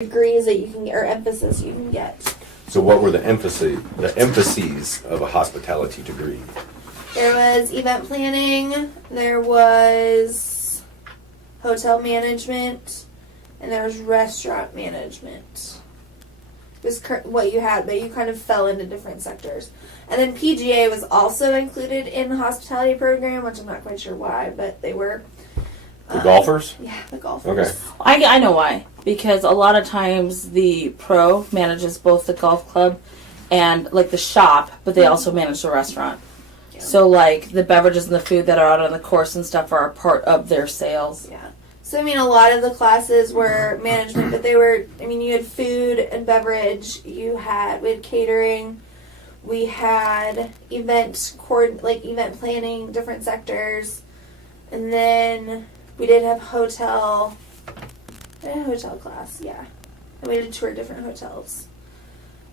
degrees that you can get, or emphasis you can get. So what were the emphases of a hospitality degree? There was event planning, there was hotel management, and there was restaurant management. It was what you had, but you kind of fell into different sectors. And then PGA was also included in the hospitality program, which I'm not quite sure why, but they were. The golfers? Yeah, the golfers. Okay. I know why. Because a lot of times the pro manages both the golf club and like the shop, but they also manage the restaurant. Yeah. So like the beverages and the food that are out on the course and stuff are a part of their sales. Yeah. So I mean, a lot of the classes were management, but they were. I mean, you had food and beverage. We had catering. We had event planning, different sectors, and then we did have hotel. We had a hotel class, yeah. And we did tour different hotels.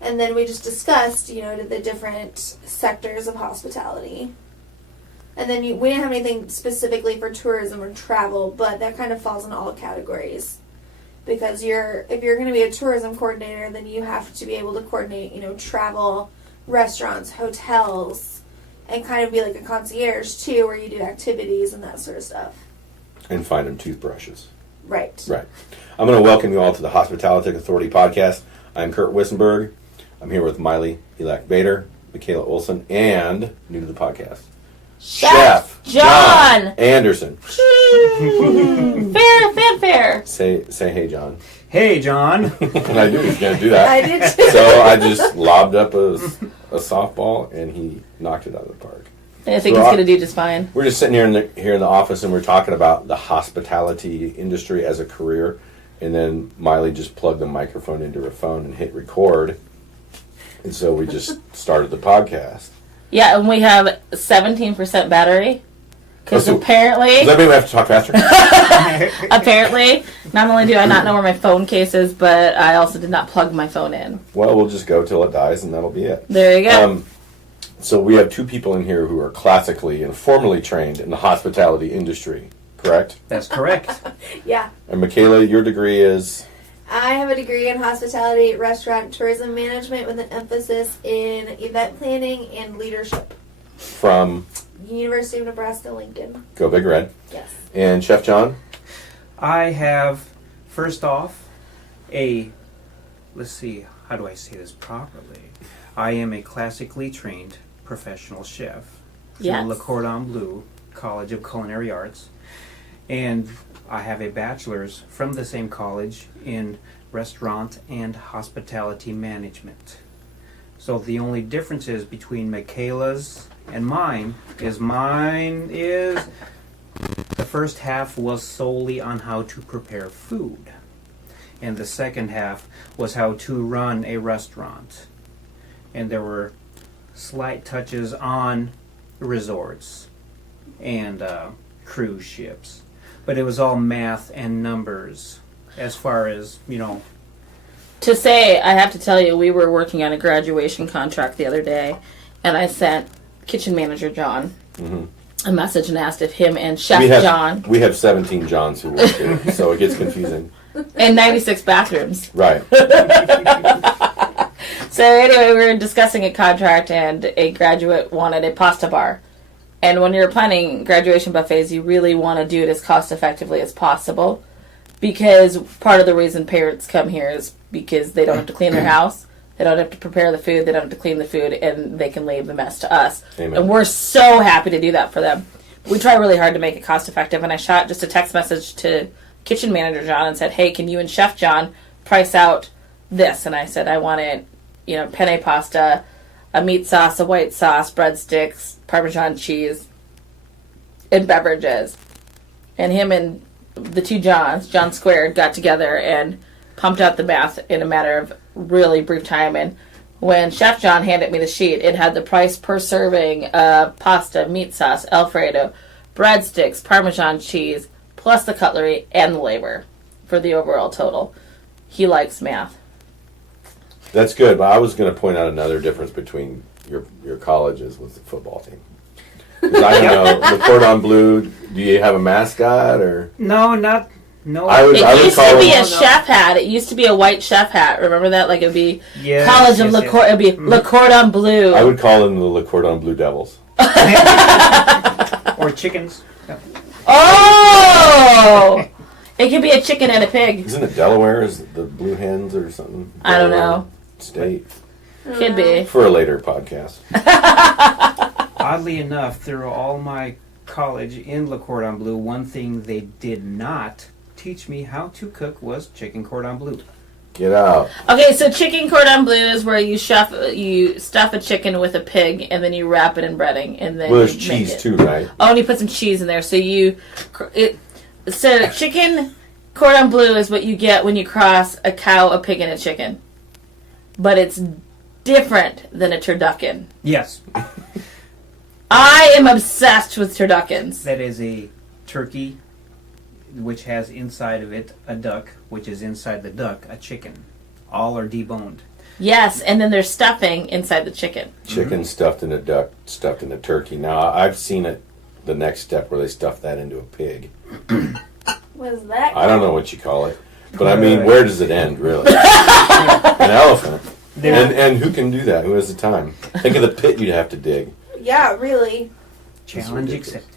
And then we just discussed, the different sectors of hospitality. And then we didn't have anything specifically for tourism or travel, but that kind of falls in all categories. Because if you're going to be a tourism coordinator, then you have to be able to coordinate, travel, restaurants, hotels, and kind of be like a concierge too, where you do activities and that sort of stuff. And find them toothbrushes. Right. I'm going to welcome you all to the Hospitalityc Authority podcast. I'm Kurt Wissenberg. I'm here with Micheala Bader, Micheala Olson, and new to the podcast, Chef John Anderson. Fanfare. Say hey, John. Hey, John. And I knew he was going to do that. I did too. So I just lobbed up a softball, and he knocked it out of the park. I think he's going to do just fine. We're just sitting here in the office, and we're talking about the hospitality industry as a career. And then Miley just plugged the microphone into her phone and hit record. And so we just started the podcast. Yeah, and we have 17% battery. Because apparently... Does that mean we have to talk faster? Apparently, not only do I not know where my phone case is, but I also did not plug my phone in. Well, we'll just go till it dies, and that'll be it. There you go. So we have two people in here who are classically and formally trained in the hospitality industry, correct? That's correct. Yeah. And Micheala, your degree is? I have a degree in hospitality, restaurant, tourism management with an emphasis in event planning and leadership. From? University of Nebraska-Lincoln. Go Big Red. Yes. And Chef John? I have, first off, let's see, how do I say this properly? I am a classically trained professional chef through Le Cordon Bleu College of Culinary Arts, and I have a bachelor's from the same college in restaurant and hospitality management. So the only differences between Micheala's and mine is the first half was solely on how to prepare food, and the second half was how to run a restaurant. And there were slight touches on resorts and cruise ships. But it was all math and numbers as far as, To say, I have to tell you, we were working on a graduation contract the other day, and I sent kitchen manager John a message and asked if him and Chef John... We have 17 Johns who work here, so it gets confusing. And 96 bathrooms. Right. So anyway, we were discussing a contract, and a graduate wanted a pasta bar. And when you're planning graduation buffets, you really want to do it as cost effectively as possible, because part of the reason parents come here is because they don't have to clean their house, they don't have to prepare the food, they don't have to clean the food, and they can leave the mess to us. Amen. And we're so happy to do that for them. We try really hard to make it cost effective, and I shot just a text message to kitchen manager John and said, hey, can you and Chef John price out this? And I said I wanted, penne pasta, a meat sauce, a white sauce, breadsticks, Parmesan cheese, and beverages. And him and the two Johns, John Squared, got together and pumped out the math in a matter of really brief time. And when Chef John handed me the sheet, it had the price per serving of pasta, meat sauce, Alfredo, breadsticks, Parmesan cheese, plus the cutlery and the labor for the overall total. He likes math. That's good, but I was going to point out another difference between your colleges with the football team. Because I know, the Cordon Bleu, do you have a mascot or? No, not No, I would It used call to be them- a chef hat. It used to be a white chef hat. Remember that? Like it would be Yes, College of yes, Le Cordon. It would be Le Cordon Bleu. I would call them the Le Cordon Bleu Devils. or chickens. Yeah. Oh! It could be a chicken and a pig. Isn't it Delaware? Is it the Blue Hens or something? I don't Delaware know. State. Could be. For a later podcast. Oddly enough, through all my college in Le Cordon Bleu, one thing they did not teach me how to cook was chicken cordon bleu. Get out. Okay, so chicken cordon bleu is where you stuff a chicken with a pig and then you wrap it in breading and then Well, there's you make cheese it. too, right? Oh, and you put some cheese in there. So so chicken cordon bleu is what you get when you cross a cow, a pig, and a chicken. But it's different than a turducken. Yes, I am obsessed with turduckens. that is a turkey which has inside of it a duck, which is inside the duck a chicken. All are deboned. Yes, and then there's stuffing inside the chicken. Chicken stuffed in a duck, stuffed in a turkey. Now, I've seen it the next step where they stuff that into a pig. What is that? I don't know what you call it. But I mean, where does it end, really? An elephant. And who can do that? Who has the time? Think of the pit you'd have to dig. Yeah, really. Challenge ridiculous. accepted.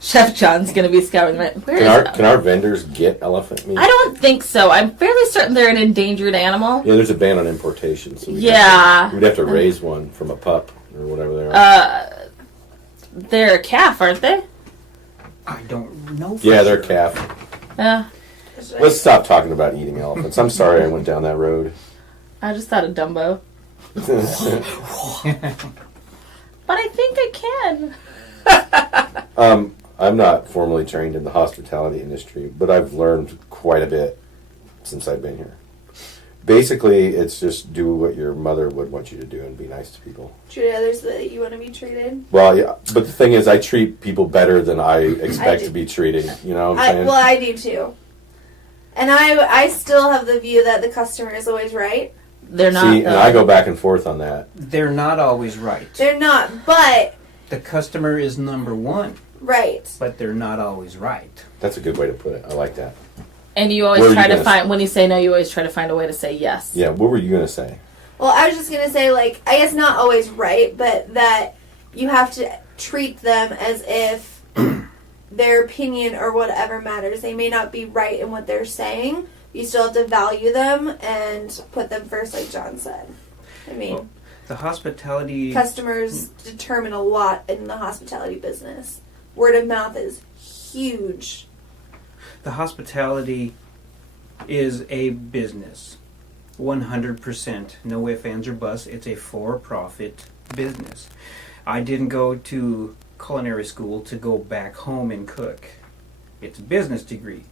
Chef John's gonna be scouting it. Where is it? Can our vendors get elephant meat? I don't think so. I'm fairly certain they're an endangered animal. Yeah, there's a ban on importation. So we'd have to raise one from a pup or whatever they are. They're a calf, aren't they? I don't know. For Yeah, they're sure. calf. Yeah. Let's stop talking about eating elephants. I'm sorry I went down that road. I just thought of Dumbo. But I think I can. I'm not formally trained in the hospitality industry, but I've learned quite a bit since I've been here. Basically, it's just do what your mother would want you to do and be nice to people. Treat others the way you want to be treated. Well, yeah, but the thing is, I treat people better than I expect do. to be treated. You know what I'm saying? I do too. And I still have the view that the customer is always right. They're not. See, and I go back and forth on that. They're not always right. They're not, but The customer is number one, right. but they're not always right. That's a good way to put it. I like that. And you Where always are try you to gonna find, when you say no, you always try to find a way to say yes. Yeah, what were you going to say? Well, I was just going to say, like, I guess not always right, but that you have to treat them as if their opinion or whatever matters. They may not be right in what they're saying. You still have to value them and put them first, like John said. I mean, Well, the hospitality... customers determine a lot in the hospitality business. Word of mouth is huge. The hospitality is a business. 100%. No ifs, ands, or buts. It's a for-profit business. I didn't go to culinary school to go back home and cook. It's a business degree.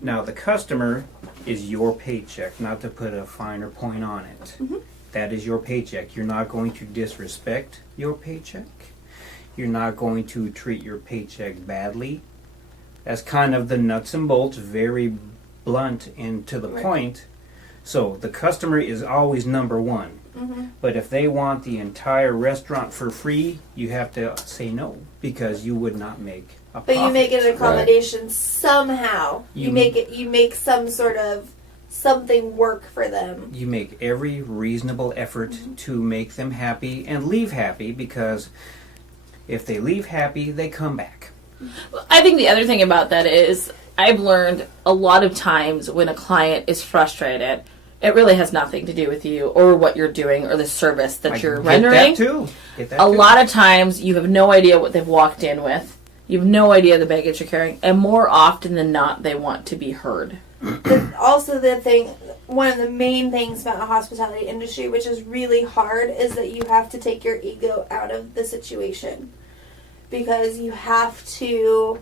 Now, the customer is your paycheck, not to put a finer point on it. That is your paycheck. You're not going to disrespect your paycheck. You're not going to treat your paycheck badly. That's kind of the nuts and bolts, very blunt and to the Right. point. So the customer is always number one. But if they want the entire restaurant for free, you have to say no, because you would not make a But you make it profit. an accommodation somehow. You make some sort of something work for them. You make every reasonable effort to make them happy and leave happy, because if they leave happy, they come back. I think the other thing about that is I've learned a lot of times when a client is frustrated, it really has nothing to do with you or what you're doing or the service that you're rendering. Get that too. Get that A too. lot of times you have no idea what they've walked in with. You have no idea the baggage you're carrying. And more often than not, they want to be heard. But also one of the main things about the hospitality industry, which is really hard, is that you have to take your ego out of the situation. Because you have to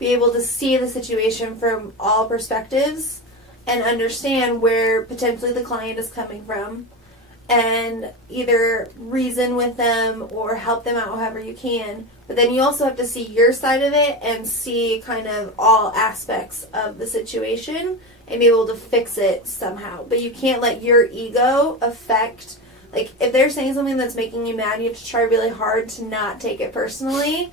be able to see the situation from all perspectives and understand where potentially the client is coming from and either reason with them or help them out however you can. But then you also have to see your side of it and see kind of all aspects of the situation and be able to fix it somehow. But you can't let your ego affect, like, if they're saying something that's making you mad, you have to try really hard to not take it personally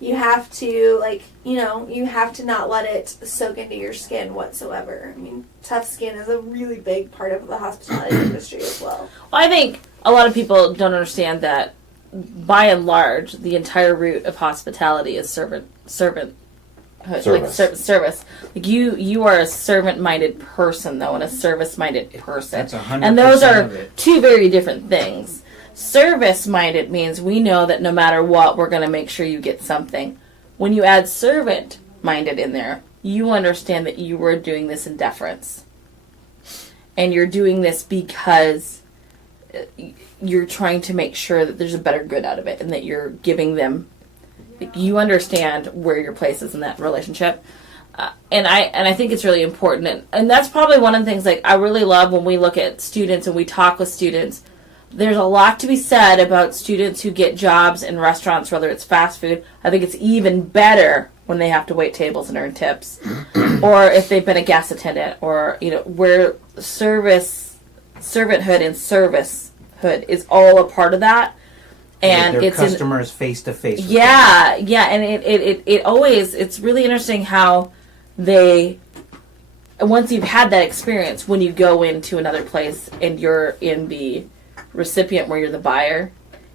You have to, like, you have to not let it soak into your skin whatsoever. I mean, tough skin is a really big part of the hospitality industry as well. Well, I think a lot of people don't understand that, by and large, the entire root of hospitality is servanthood, Service. service. Like you are a servant-minded person, though, and a service-minded person. That's 100% and those are of it. two very different things. Service-minded means we know that no matter what, we're going to make sure you get something. When you add servant-minded in there, you understand that you are doing this in deference. And you're doing this because you're trying to make sure that there's a better good out of it and that you're giving them, you understand where your place is in that relationship. And I think it's really important. And that's probably one of the things, like, I really love when we look at students and we talk with students. There's a lot to be said about students who get jobs in restaurants, whether it's fast food. I think it's even better when they have to wait tables and earn tips. Or if they've been a guest attendant, or, where servanthood and servicehood is all a part of that. And their it's customers face to face. Yeah, and it always, it's really interesting how they, once you've had that experience, when you go into another place and you're in the recipient where you're the buyer,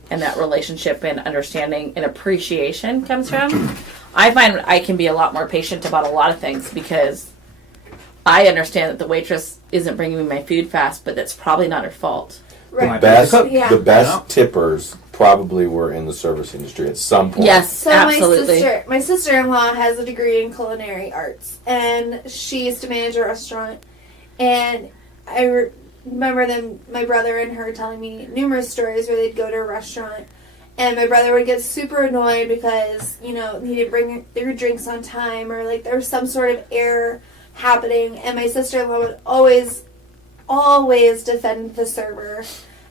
and that relationship and understanding and appreciation comes from, I find I can be a lot more patient about a lot of things because I understand that the waitress isn't bringing me my food fast, but that's probably not her fault. Right. The best tippers probably were in the service industry at some point. Yes, So absolutely. my sister-in-law has a degree in culinary arts, and she used to manage a restaurant. And I remember my brother and her telling me numerous stories where they'd go to a restaurant, and my brother would get super annoyed because he didn't bring their drinks on time, or like there was some sort of error happening, and my sister-in-law would always defend the server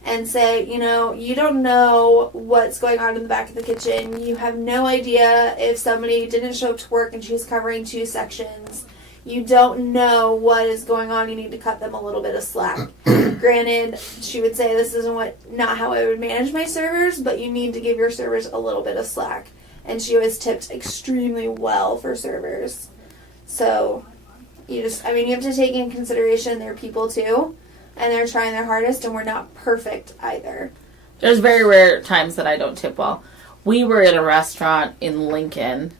and say, you don't know what's going on in the back of the kitchen. You have no idea if somebody didn't show up to work and she's covering 2 sections. You don't know what is going on. You need to cut them a little bit of slack. Granted, she would say this isn't not how I would manage my servers, but you need to give your servers a little bit of slack. And she always tipped extremely well for servers. So you have to take in consideration they're people too, and they're trying their hardest, and we're not perfect either. There's very rare times that I don't tip well. We were in a restaurant in Lincoln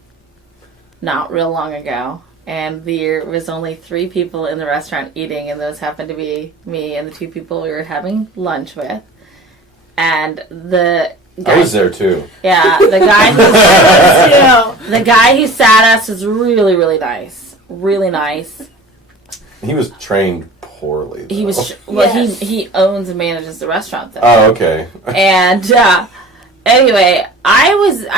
not real long ago, and there was only 3 people in the restaurant eating, and those happened to be me and the 2 people we were having lunch with. And the guy, I was there too. Yeah, the guy who sat us was really, really nice. Really nice. He was trained poorly, though. He was he owns and manages the restaurant though. Oh, okay. And anyway, I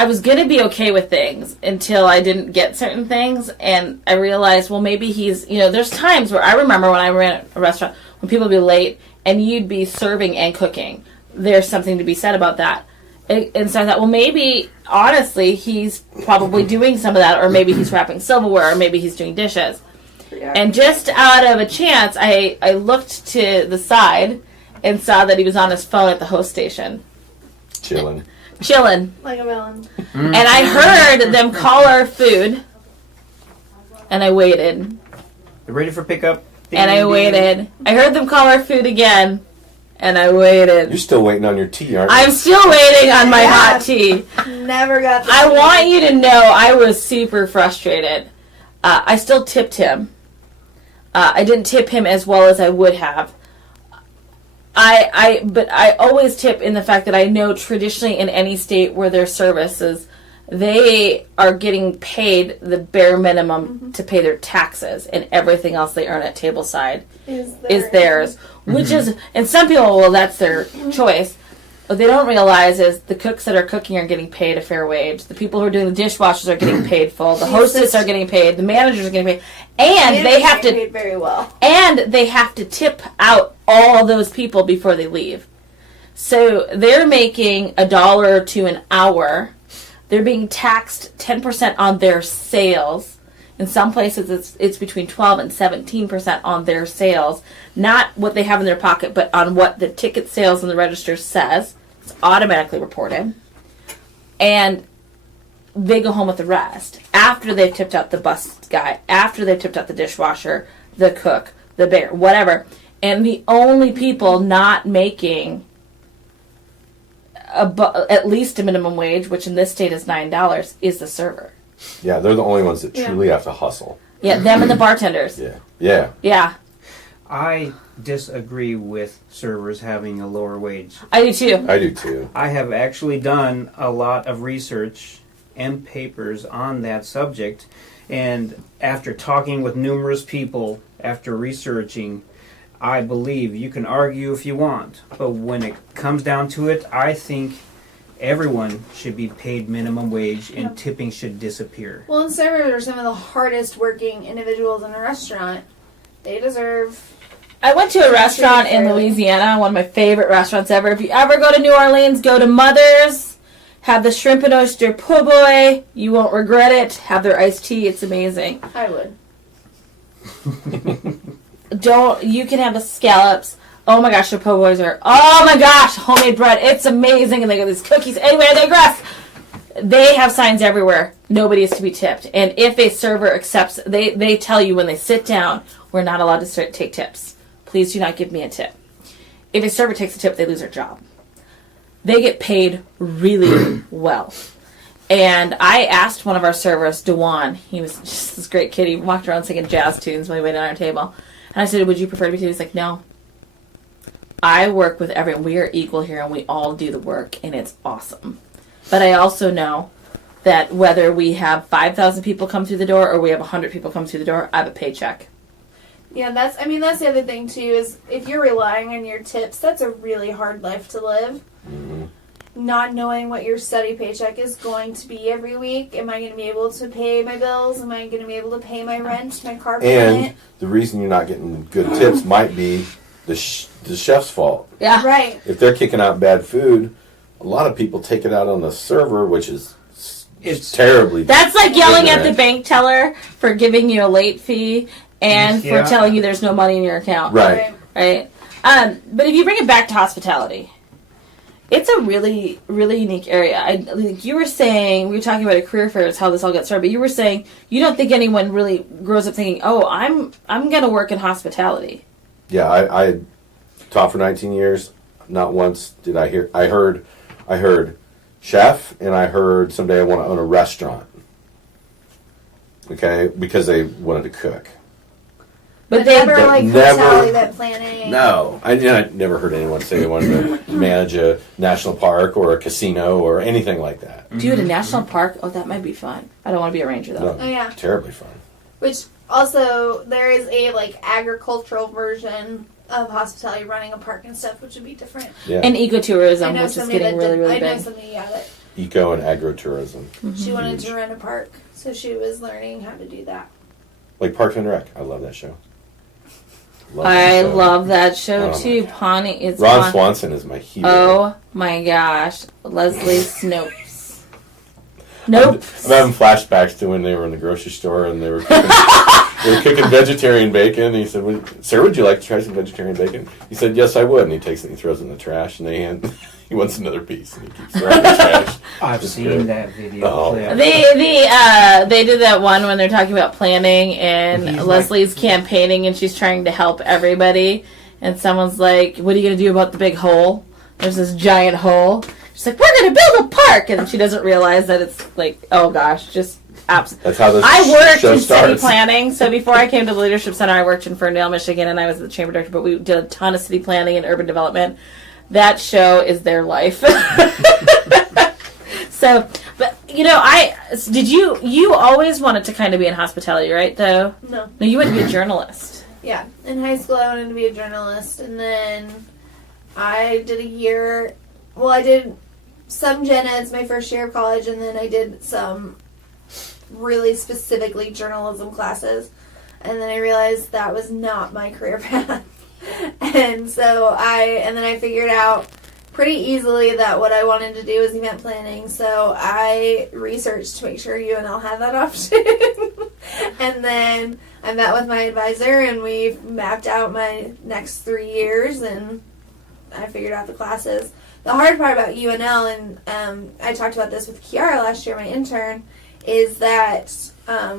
was gonna be okay with things until I didn't get certain things, and I realized, well, maybe he's, there's times where I remember when I ran a restaurant when people would be late and you'd be serving and cooking. There's something to be said about that. And so I thought, well, maybe, honestly, he's probably doing some of that, or maybe he's wrapping silverware, or maybe he's doing dishes. Yeah. And just out of a chance, I looked to the side and saw that he was on his phone at the host station. Chilling. Like a villain. And I heard them call our food, and I waited. They're ready for pickup. And I waited. I heard them call our food again, and I waited. You're still waiting on your tea, aren't you? I'm still waiting on my hot tea. Never got the I want you to know I was super frustrated. I still tipped him. I didn't tip him as well as I would have. But I always tip in the fact that I know traditionally in any state where there's services, they are getting paid the bare minimum to pay their taxes, and everything else they earn at tableside is theirs. Which is, and some people, well, that's their choice. What they don't realize is the cooks that are cooking are getting paid a fair wage. The people who are doing the dishwashers are getting paid full. The hostess are getting paid. The managers are getting paid. And they have to paid very well. And they have to tip out all those people before they leave. So they're making $1 or $2 an hour. They're being taxed 10% on their sales. In some places, it's between 12 and 17% on their sales. Not what they have in their pocket, but on what the ticket sales in the register says. It's automatically reported. And they go home with the rest after they've tipped out the bus guy, after they've tipped out the dishwasher, the cook, the baker, whatever. And the only people not making at least a minimum wage, which in this state is $9, is the server. Yeah, they're the only ones that truly have to hustle. Yeah, them and the bartenders. Yeah. I disagree with servers having a lower wage. I do too. I do too. I have actually done a lot of research and papers on that subject, and after talking with numerous people, after researching, I believe you can argue if you want, but when it comes down to it, I think everyone should be paid minimum wage and tipping should disappear. Well, and servers are some of the hardest working individuals in a restaurant. They deserve... I went to a restaurant in Louisiana, one of my favorite restaurants ever. If you ever go to New Orleans, go to Mother's. Have the shrimp and oyster po' boy. You won't regret it. Have their iced tea. It's amazing. I would. You can have the scallops. Oh my gosh, their po' boys are, oh my gosh, homemade bread. It's amazing. And they got these cookies. Anyway, I digress. They have signs everywhere. Nobody is to be tipped. And if a server accepts, they tell you when they sit down, we're not allowed to take tips. Please do not give me a tip. If a server takes a tip, they lose their job. They get paid really well. And I asked one of our servers, Dewan, he was just this great kid. He walked around singing jazz tunes when we waited on our table. And I said, would you prefer to be tipped? He's like, no. I work with everyone. We are equal here, and we all do the work, and it's awesome. But I also know that whether we have 5,000 people come through the door or we have 100 people come through the door, I have a paycheck. Yeah, that's the other thing, too, is if you're relying on your tips, that's a really hard life to live. Mm-hmm. Not knowing what your steady paycheck is going to be every week. Am I going to be able to pay my bills? Am I going to be able to pay my rent, my car payment? And the reason you're not getting good tips might be the chef's fault. Yeah. Right. If they're kicking out bad food, a lot of people take it out on the server, which is it's terribly. That's like yelling at the bank teller for giving you a late fee and for telling you there's no money in your account. Right. Right. But if you bring it back to hospitality, it's a really, really unique area. Like you were saying, we were talking about a career fair, how this all got started, but you were saying you don't think anyone really grows up thinking, oh, I'm going to work in hospitality. Yeah, I taught for 19 years. Not once did I hear. I heard chef, and I heard someday I want to own a restaurant. Okay, because they wanted to cook. But never hospitality, that planning. No, I never heard anyone say they wanted to manage a national park or a casino or anything like that. Dude, a national park? Oh, that might be fun. I don't want to be a ranger though. No, oh yeah, terribly fun. Which also there is a agricultural version of hospitality, running a park and stuff, which would be different. Yeah. And ecotourism, which is getting really, really big. I know somebody that Eco and agrotourism. Mm-hmm. She wanted to run a park, so she was learning how to do that. Like Parks and Rec. I love that show. I love that show too. Pawnee is Ron Swanson is my hero. Oh my gosh, Leslie Snopes. Nope. I'm having flashbacks to when they were in the grocery store and they were cooking vegetarian bacon. And he said, "Sir, would you like to try some vegetarian bacon?" He said, "Yes, I would." And he takes it and he throws it in the trash, and he wants another piece, and he keeps throwing the trash. I've seen that video clip. They did that one when they're talking about planning, and Leslie's campaigning, and she's trying to help everybody, and someone's like, "What are you going to do about the big hole?" There's this giant hole. She's like, "We're going to build a park," and she doesn't realize that it's like, oh gosh, just absolutely. That's how this I worked show in starts. city planning, so before I came to the Leadership Center, I worked in Ferndale, Michigan, and I was the chamber director, but we did a ton of city planning and urban development. That show is their life. So, but, you always wanted to kind of be in hospitality, right, though? No, you wanted to be a journalist. Yeah, in high school I wanted to be a journalist, and then I did I did some gen eds my first year of college, and then I did some really specifically journalism classes, and then I realized that was not my career path. And so I figured out pretty easily that what I wanted to do was event planning. So I researched to make sure UNL had that option. And then I met with my advisor and we mapped out my next 3 years and I figured out the classes. The hard part about UNL, and I talked about this with Kiara last year, my intern, is that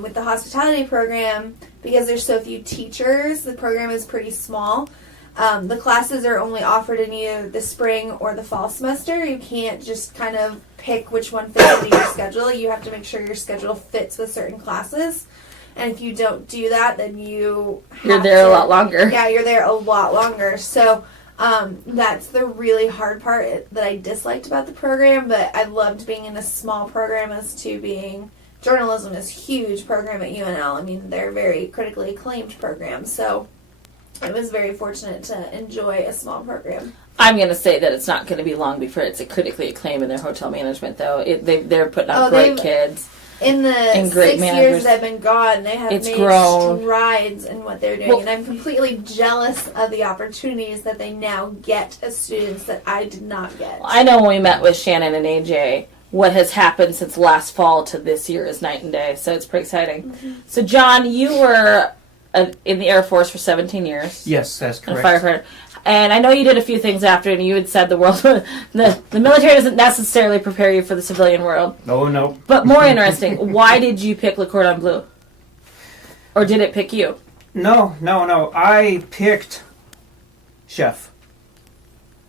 with the hospitality program, because there's so few teachers, the program is pretty small. The classes are only offered in either the spring or the fall semester. You can't just kind of pick which one fits into your schedule. You have to make sure your schedule fits with certain classes. And if you don't do that, then you're there a lot longer. Yeah, you're there a lot longer. So that's the really hard part that I disliked about the program. But I loved being in a small program as to being journalism is a huge program at UNL. I mean, they're a very critically acclaimed program. So I was very fortunate to enjoy a small program. I'm going to say that it's not going to be long before it's a critically acclaimed in their hotel management, though. They're putting out great kids. In the and 6 managers. years I've been gone, they have made strides in what they're doing. And I'm completely jealous of the opportunities that they now get as students that I did not get. I know when we met with Shannon and AJ, what has happened since last fall to this year is night and day. So it's pretty exciting. Mm-hmm. So, John, you were in the Air Force for 17 years. Yes, that's correct. A firefighter. And I know you did a few things after, and you had said the world, the military doesn't necessarily prepare you for the civilian world. No. But more interesting, why did you pick Le Cordon Bleu? Or did it pick you? No. I picked chef.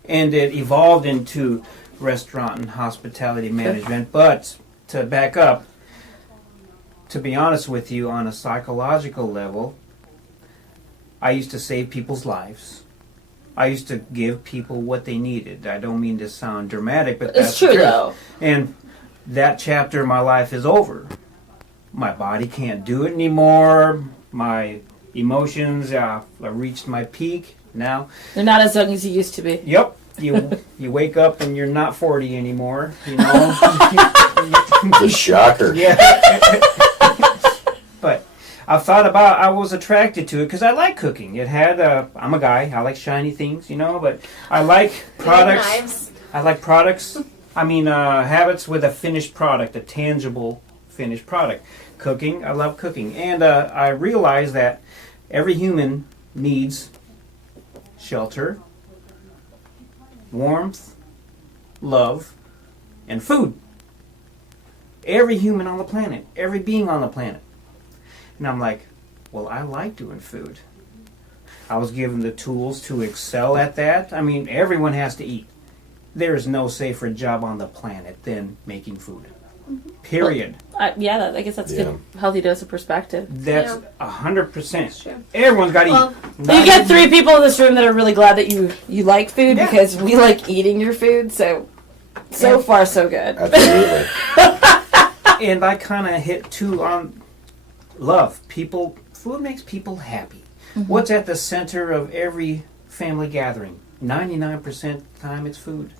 And it evolved into restaurant and hospitality management. But to back up, to be honest with you, on a psychological level, I used to save people's lives. I used to give people what they needed. I don't mean to sound dramatic, but that's it's true, though. And that chapter of my life is over. My body can't do it anymore. My emotions, I reached my peak now. They're not as young as you used to be. Yep. You wake up and you're not 40 anymore, you know. It's a shocker. Yeah. But I was attracted to it because I like cooking. It had, I'm a guy, I like shiny things, you know, but I like products. Knives. I like products. I mean, habits with a finished product, a tangible finished product. Cooking, I love cooking. And I realize that every human needs shelter, warmth, love, and food. Every human on the planet, every being on the planet. And I'm like, well, I like doing food. I was given the tools to excel at that. I mean, everyone has to eat. There is no safer job on the planet than making food. Period. I guess that's a good, healthy dose of perspective. That's 100%. Everyone's got to eat. You get 3 people in this room that are really glad that you like food because we like eating your food. So far, so good. Absolutely. And I kind of hit too on love. Food makes people happy. Mm-hmm. What's at the center of every family gathering? 99% of the time, it's food.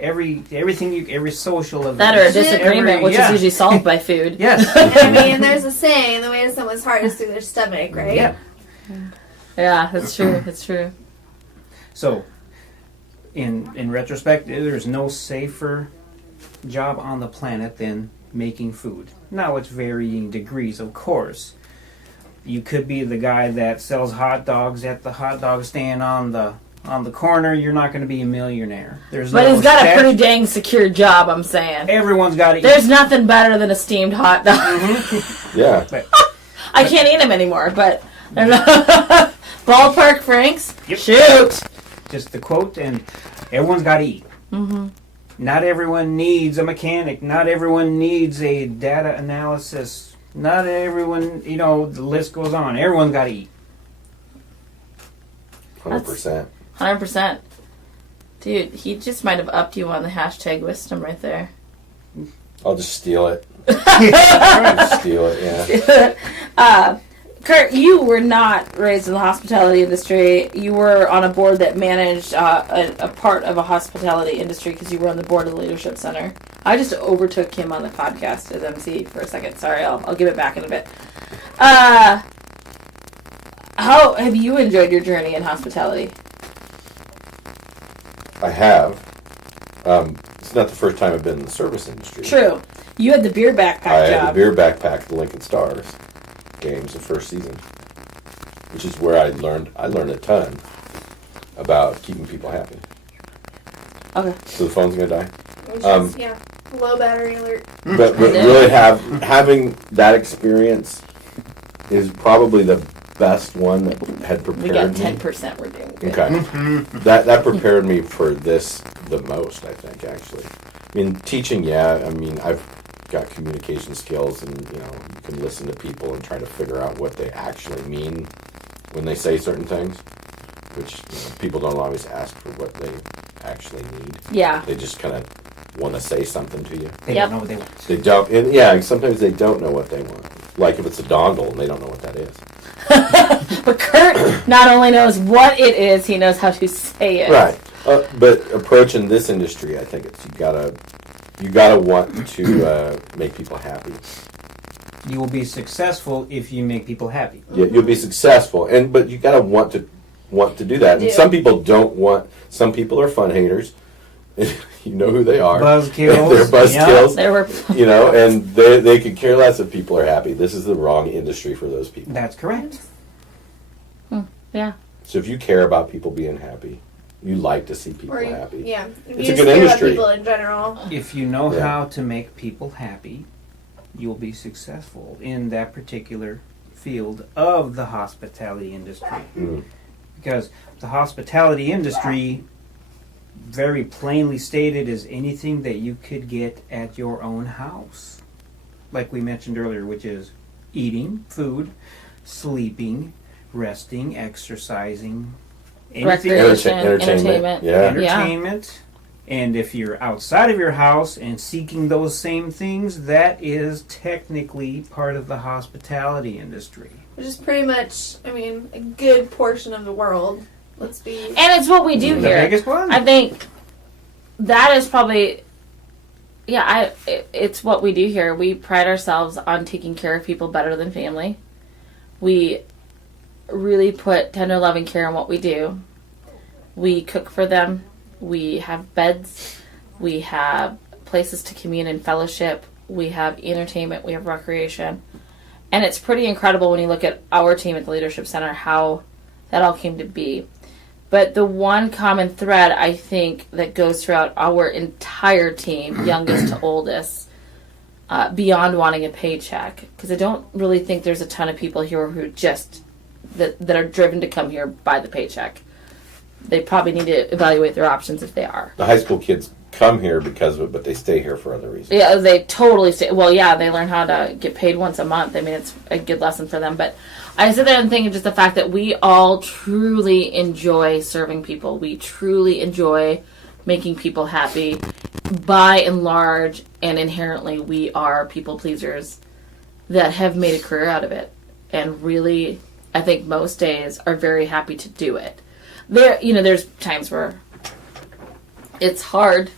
Every social event. That or a disagreement, which is usually solved by food. Yes. I mean, there's a saying, the way to someone's heart is through their stomach, right? Yeah. Yeah, that's true. It's true. So, in retrospect, there's no safer job on the planet than making food. Now, it's varying degrees, of course. You could be the guy that sells hot dogs at the hot dog stand on the corner. You're not going to be a millionaire. But he's got a pretty dang secure job, I'm saying. Everyone's got to eat. There's nothing better than a steamed hot dog. Mm-hmm. Yeah. I can't eat them anymore, but Ballpark Franks? Yep. Shoot! Just the quote, and everyone's got to eat. Mm-hmm. Not everyone needs a mechanic. Not everyone needs a data analysis. Not everyone, the list goes on. Everyone's got to eat. 100%. 100%. Dude, he just might have upped you on the hashtag wisdom right there. I'll just steal it. Steal it, yeah. Kurt, you were not raised in the hospitality industry. You were on a board that managed a part of a hospitality industry because you were on the board of the Leadership Center. I just overtook him on the podcast as MC for a second. Sorry, I'll give it back in a bit. How have you enjoyed your journey in hospitality? I have. It's not the first time I've been in the service industry. True. You had the beer backpack I job. had the beer backpack at the Lincoln Stars games the first season, which is where I learned a ton. about keeping people happy. Okay. So the phone's gonna die. Which is, low battery alert. But really having that experience is probably the best one that had prepared We got me. 10%. We're doing good. Okay. That prepared me for this the most, I think, actually. I mean, teaching, I mean, I've got communication skills and, you can listen to people and try to figure out what they actually mean when they say certain things, which people don't always ask for what they actually need. Yeah. They just kind of want to say something to you. They don't know what they want. They don't, and sometimes they don't know what they want. Like if it's a dongle and they don't know what that is. But Kurt not only knows what it is, he knows how to say it. Right. But approaching this industry, I think it's you gotta want to make people happy. You will be successful if you make people happy. You'll be successful, but you gotta want to do that. And some people don't want. Some people are fun haters. You know who they are. Buzzkills. They're buzzkills. There were. And they could care less if people are happy. This is the wrong industry for those people. That's correct. Yeah. So if you care about people being happy, you like to see people happy. Yeah. It's a good industry. People in general. If you know how to make people happy, you'll be successful in that particular field of the hospitality industry. Mm. Because the hospitality industry, very plainly stated, is anything that you could get at your own house. Like we mentioned earlier, which is eating, food, sleeping, resting, exercising, anything. Recreation, Entertainment. Yeah. Entertainment. And if you're outside of your house and seeking those same things, that is technically part of the hospitality industry. Which is pretty much, I mean, a good portion of the world. Let's be. And it's what we do The here. biggest one. I think that is probably, it's what we do here. We pride ourselves on taking care of people better than family. We really put tender, loving care in what we do. We cook for them. We have beds. We have places to commune and fellowship. We have entertainment. We have recreation. And it's pretty incredible when you look at our team at the Leadership Center, how that all came to be. But the one common thread, I think, that goes throughout our entire team, youngest to oldest, beyond wanting a paycheck, because I don't really think there's a ton of people here who just, that are driven to come here by the paycheck. They probably need to evaluate their options if they are. The high school kids come here because of it, but they stay here for other reasons. Yeah, they totally stay. Well, yeah, they learn how to get paid once a month. I mean, it's a good lesson for them. But I sit there and think of just the fact that we all truly enjoy serving people. We truly enjoy making people happy. By and large, and inherently, we are people pleasers that have made a career out of it. And really, I think most days are very happy to do it. There's times where it's hard.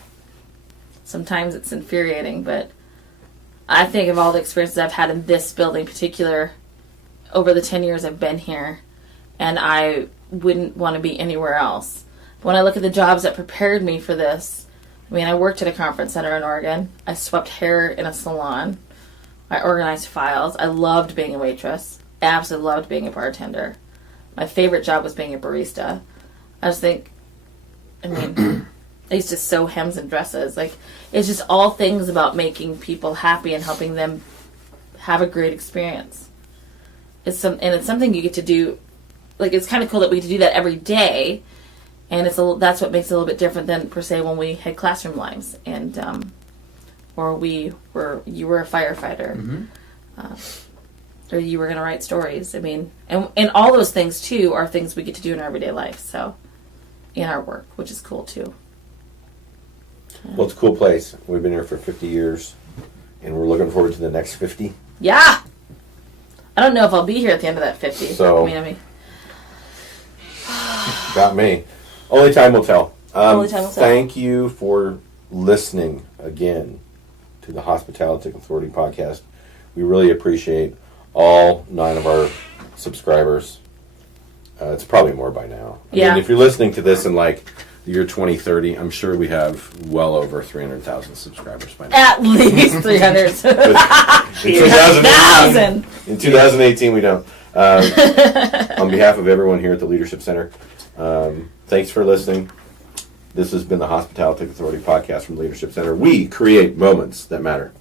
Sometimes it's infuriating, but I think of all the experiences I've had in this building in particular over the 10 years I've been here, and I wouldn't want to be anywhere else. When I look at the jobs that prepared me for this, I mean, I worked at a conference center in Oregon. I swept hair in a salon. I organized files. I loved being a waitress. Absolutely loved being a bartender. My favorite job was being a barista. I just think, I mean, I used to sew hems and dresses. Like, it's just all things about making people happy and helping them have a great experience. It's something you get to do. Like, it's kind of cool that we get to do that every day, and that's what makes it a little bit different than per se when we had classroom lives and or you were a firefighter, or you were going to write stories. I mean, and all those things too are things we get to do in our everyday life. So, in our work, which is cool too. Well, it's a cool place. We've been here for 50 years, and we're looking forward to the next 50. Yeah. I don't know if I'll be here at the end of that 50. So, I mean, got me. Only time will tell. Only time will tell. Thank you for listening again to the Hospitalityc Authority podcast. We really appreciate all 9 of our subscribers. It's probably more by now. I mean, if you're listening to this in like the year 2030, I'm sure we have well over 300,000 subscribers by now. at least 300. In 2018, we don't. On behalf of everyone here at the Leadership Center, Thanks for listening. This has been the Hospitalityc Authority podcast from Leadership Center. We create moments that matter.